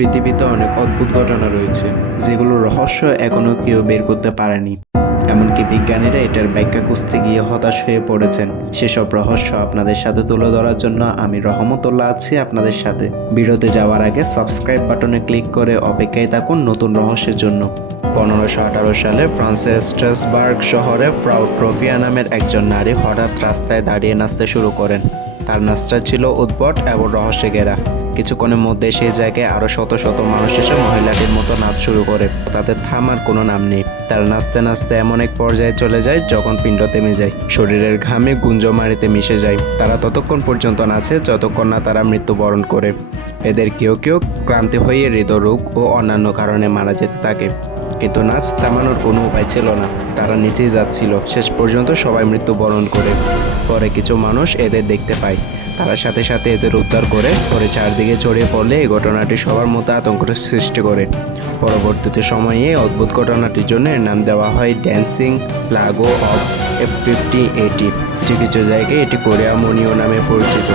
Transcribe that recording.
পৃথিবীতে অনেক অদ্ভুত ঘটনা রয়েছে, যেগুলোর রহস্য এখনো কেউ বের করতে পারেনি। এমনকি বিজ্ঞানীরা এটার ব্যাখ্যা খুঁজতে গিয়ে হতাশ হয়ে পড়েছেন। সেসব রহস্য আপনাদের সাথে তুলে ধরার জন্য আমি রহমতুল্লাহ আছি আপনাদের সাথে। ভিডিওতে যাওয়ার আগে সাবস্ক্রাইব বাটনে ক্লিক করে অপেক্ষায় থাকুন নতুন রহস্যের জন্য। 1518 সালে ফ্রান্সের স্ট্রাসবার্গ শহরে ফ্রাউ ট্রফিয়া নামের একজন নারী হঠাৎ রাস্তায় দাঁড়িয়ে নাচতে শুরু করেন। তার নাচটা ছিল উদ্ভট এবং রহস্যে ঘেরা। কিছুক্ষণের মধ্যে সেই জায়গায় আরো শত শত মানুষ এসে মহিলাটির মতো নাচ শুরু করে। তাদের থামার কোনো নাম নেই। তার নাচতে নাচতে এমন এক পর্যায়ে চলে যায় যখন পিণ্ড থেমে যায়, শরীরের ঘামে গুঞ্জমারিতে মিশে যায়। তারা ততক্ষণ পর্যন্ত নাচে যতক্ষণ না তারা মৃত্যুবরণ করে। এদের কেউ কেউ ক্লান্তি হয়ে হৃদরোগ ও অন্যান্য কারণে মারা যেতে থাকে। কিন্তু নাচ থামানোর কোনো উপায় ছিল না। তারা নিচেই যাচ্ছিল। শেষ পর্যন্ত সবাই মৃত্যুবরণ করে। পরে কিছু মানুষ এদের দেখতে পায়। তারা সাথে সাথে এদের উদ্ধার করে পরে চারদিকে ছড়িয়ে পড়লে এই ঘটনাটি সবার মধ্যে আতঙ্কের সৃষ্টি করে। পরবর্তীতে সময়ে অদ্ভুত ঘটনাটির জন্য এর নাম দেওয়া হয় ড্যান্সিং প্লাগো অফ F5080। কিছু কিছু জায়গায় এটি কোরিয়া মনিও নামে পরিচিত।